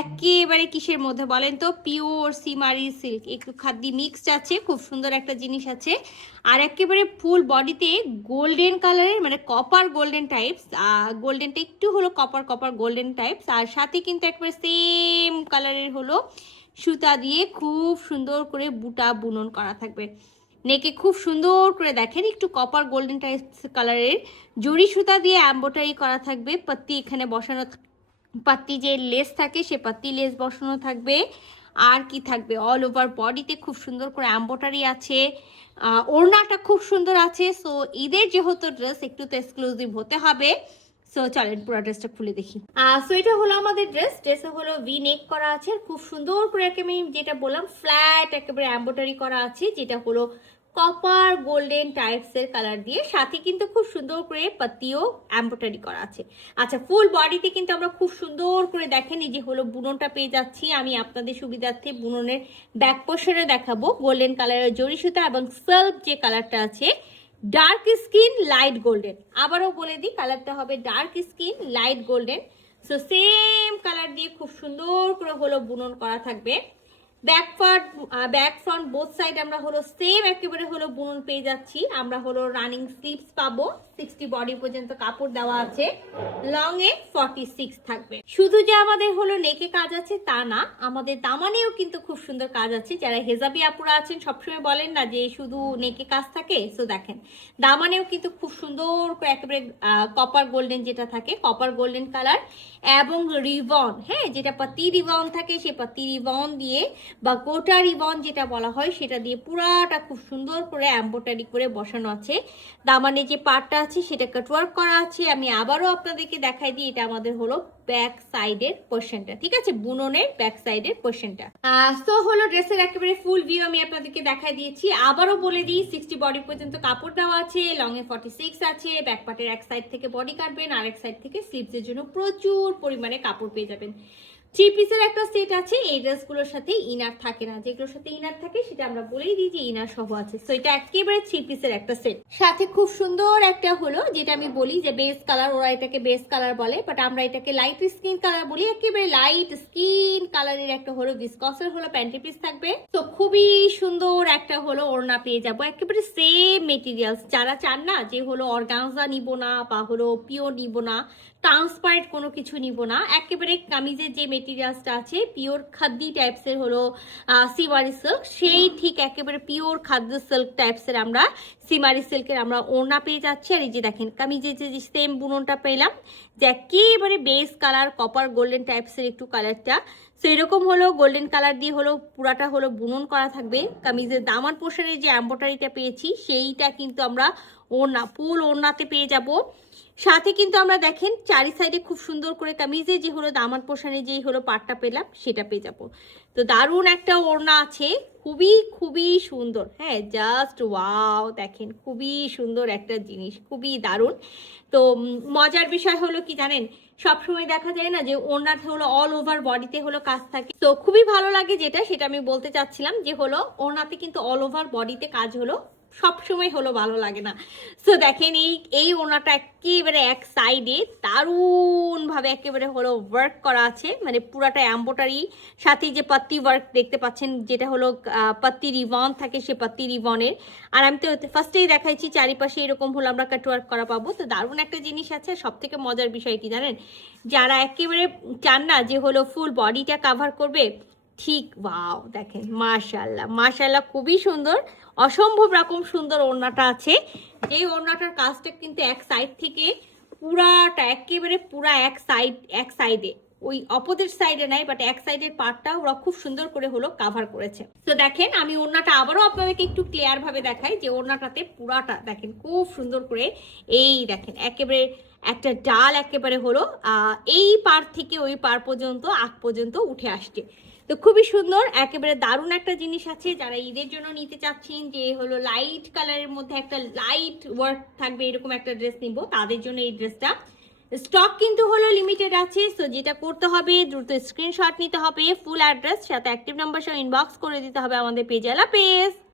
একেবারে কিসের মধ্যে বলেন তো? পিওর সিমারি সিল্ক একটু খাদ্যি মিক্সড আছে, খুব সুন্দর একটা জিনিস আছে। আর একেবারে ফুল বডিতে গোল্ডেন কালারের মানে কপার গোল্ডেন টাইপস গোল্ডেনটা একটু হলো কপার কপার গোল্ডেন টাইপস আর সাথে কিন্তু একেবারে সেম কালারের হলো সুতা দিয়ে খুব সুন্দর করে বুটা বুনন করা থাকবে। নেকে খুব সুন্দর করে দেখেন, একটু কপার গোল্ডেন টাইপস কালারের জরি সুতা দিয়ে অ্যাম্বোটারি করা থাকবে, পাত্তি এখানে বসানো পাত্তি যে লেস থাকে, সে পাত্তি লেস বসানো থাকবে। আর কি থাকবে? অল ওভার বডিতে খুব সুন্দর করে অ্যাম্বোটারি আছে। ওড়নাটা খুব সুন্দর আছে। সো ঈদের যেহেতু ড্রেস একটু তো এক্সক্লুসিভ হতে হবে। সো চলেন পুরো ড্রেসটা খুলে দেখি। সো এটা হলো আমাদের ড্রেস ড্রেসে হলো ভি নেক করা আছে। খুব সুন্দর করে একেবারে, যেটা বললাম ফ্ল্যাট একেবারে এম্বোটারি করা আছে, যেটা হলো কপার গোল্ডেন টাইপস এর কালার দিয়ে সাথে কিন্তু খুব সুন্দর করে পাতিও এম্বোটারি করা আছে। আচ্ছা ফুল বডিতে কিন্তু আমরা খুব সুন্দর করে দেখেন, এই যে হলো বুননটা পেয়ে যাচ্ছি। আমি আপনাদের সুবিধার্থে বুননের ব্যাক পোর্শনে দেখাবো গোল্ডেন কালারের জরি সুতা এবং সেলফ যে কালারটা আছে ডার্ক স্কিন লাইট গোল্ডেন আবারও বলে দিই কালারটা হবে dark skin light golden so same colour দিয়ে খুব সুন্দর করে হলো বুনন করা থাকবে। Back front back front both side আমরা হলো সেম একেবারে হলো বুনন পেয়ে যাচ্ছি। আমরা হলো রানিং স্লিপস পাবো সিক্সটি বডি পর্যন্ত কাপড় দেওয়া আছে। লং এ ফর্টি সিক্স থাকবে। শুধু যে আমাদের হলো নেকে কাজ আছে তা না, আমাদের দামানেও কিন্তু খুব সুন্দর কাজ আছে। যারা হেজাবি আপুরা আছেন, সবসময় বলেন না যে শুধু নেকে কাজ থাকে সো দেখেন, দামানেও কিন্তু খুব সুন্দর একেবারে কপার গোল্ডেন যেটা থাকে কপার গোল্ডেন কালার এবং রিবন হ্যাঁ যেটা পাতি রিবন থাকে সে পাতি রিবন দিয়ে বা গোটা রিবন যেটা বলা হয়, সেটা দিয়ে পুরাটা খুব সুন্দর করে এম্বোটারি করে বসানো আছে। দামানে যে পার্টটা আছে সেটা কাটওয়ার্ক করা আছে। আমি আবারও আপনাদেরকে দেখাই দিই, এটা আমাদের হলো ব্যাক সাইডের পোর্শনটা ঠিক আছে? বুননের ব্যাক সাইডের পোর্শনটা তো হলো ড্রেসের একেবারে ফুল ভিউ আমি আপনাদেরকে দেখাই দিয়েছি। আবারও বলে দিই সিক্সটি বডি পর্যন্ত কাপড় দেওয়া আছে লং এ ফর্টি সিক্স আছে ব্যাক পার্টের এক সাইড থেকে বডি কাটবেন আর এক সাইড থেকে স্লিভসের জন্য প্রচুর পরিমাণে কাপড় পেয়ে যাবেন। থ্রি পিসের একটা সেট আছে, এই ড্রেসগুলোর সাথে ইনার থাকে না। যেগুলোর সাথে ইনার থাকে, সেটা আমরা বলেই দিই যে ইনার সহ আছে। তো এটা একেবারে থ্রি পিসের একটা সেট। সাথে খুব সুন্দর একটা হলো, যেটা আমি বলি যে বেস কালার, ওরা এটাকে বেস কালার বলে বাট আমরা এটাকে লাইট স্কিন কালার বলি, একেবারে লাইট স্কিন কালারের একটা হলো ভিসকসের হলো প্যান্টি পিস থাকবে। তো খুবই সুন্দর একটা হলো ওড়না পেয়ে যাব। একেবারে সেম মেটেরিয়ালস যারা চান না যে হলো অর্গানজা নিব না বা হলো পিওর নিব না ট্রান্সপারেন্ট কোনো কিছু নিব না, একেবারে কামিজের যে মেটেরিয়ালসটা আছে পিওর খাদ্দি টাইপসের হলো সিমারি সিল্ক সেই ঠিক একেবারে পিওর খাদ্য সিল্ক টাইপসের আমরা সিমারি সিল্কের আমরা ওড়না পেয়ে যাচ্ছি। আর এই যে দেখেন কামিজের যে সেম বুননটা পেলাম যে একেবারে বেস কালার কপার গোল্ডেন টাইপসের একটু কালারটা সো এরকম হলো গোল্ডেন কালার দিয়ে হলো, পুরাটা হলো বুনন করা থাকবে। কামিজের দামান পোষণের যে এম্বোটারিটা পেয়েছি, সেইটা কিন্তু আমরা ওড়না ফুল ওড়নাতে পেয়ে যাব। সাথে কিন্তু আমরা দেখেন, চারি সাইডে খুব সুন্দর করে কামিজে যে হলো দামান পোষণে যেই হলো পাটটা পেলাম, সেটা পেয়ে যাব। তো দারুণ একটা ওড়না আছে, খুবই খুবই সুন্দর। হ্যাঁ জাস্ট ওয়াও দেখেন, খুবই সুন্দর একটা জিনিস, খুবই দারুণ। তো মজার বিষয় হলো কি জানেন সবসময় দেখা যায় না যে ওনার হলো অল ওভার বডিতে হলো কাজ থাকে। তো খুবই ভালো লাগে যেটা, সেটা আমি বলতে চাচ্ছিলাম যে হলো ওনাতে কিন্তু অল ওভার বডিতে কাজ হলো সবসময় হলো ভালো লাগে না। সো দেখেন এই এই ওনাটা একেবারে এক সাইডে দারুণ ভাবে একেবারে হলো ওয়ার্ক করা আছে। মানে পুরাটা এম্বোটারি সাথে যে পাত্তি ওয়ার্ক দেখতে পাচ্ছেন, যেটা হলো পাত্তি রিবন থাকে সে পাত্তি রিবনের আর আমি তো ফার্স্টেই দেখাইছি, চারিপাশে এরকম হলো আমরা কাট ওয়ার্ক করা পাবো। তো দারুণ একটা জিনিস আছে সব থেকে মজার বিষয় কি জানেন, যারা একেবারে চান না যে হলো ফুল বডিটা কাভার করবে ঠিক, ওয়াও, দেখেন মাশাল্লাহ মাশাল্লাহ খুবই সুন্দর, অসম্ভব রকম সুন্দর ওড়নাটা আছে। এই ওড়নাটার কাজটা কিন্তু এক সাইড থেকে পুরাটা, একেবারে পুরা এক সাইড এক সাইডে ওই অপোজিট সাইডে নাই বাট এক সাইডের পার্টটা ওরা খুব সুন্দর করে হলো কাভার করেছে। তো দেখেন, আমি ওড়নাটা আবারও আপনাদেরকে একটু ক্লিয়ার ভাবে দেখাই যে ওড়নাটাতে পুরাটা, দেখেন, খুব সুন্দর করে এই দেখেন, একেবারে একটা ডাল একেবারে হলো এই পার থেকে ওই পার পর্যন্ত, আগ পর্যন্ত উঠে আসছে। তো খুবই সুন্দর, একেবারে দারুণ একটা জিনিস আছে যারা ঈদের জন্য নিতে চাচ্ছেন, যে হলো লাইট কালারের মধ্যে একটা লাইট ওয়ার্ক থাকবে, এরকম একটা ড্রেস নিব, তাদের জন্য এই ড্রেসটা স্টক কিন্তু হলো লিমিটেড আছে সো যেটা করতে হবে, দ্রুত স্ক্রিনশট নিতে হবে ফুল অ্যাড্রেস সাথে অ্যাক্টিভ নাম্বার সহ ইনবক্স করে দিতে হবে আমাদের পেজ আলা পেজ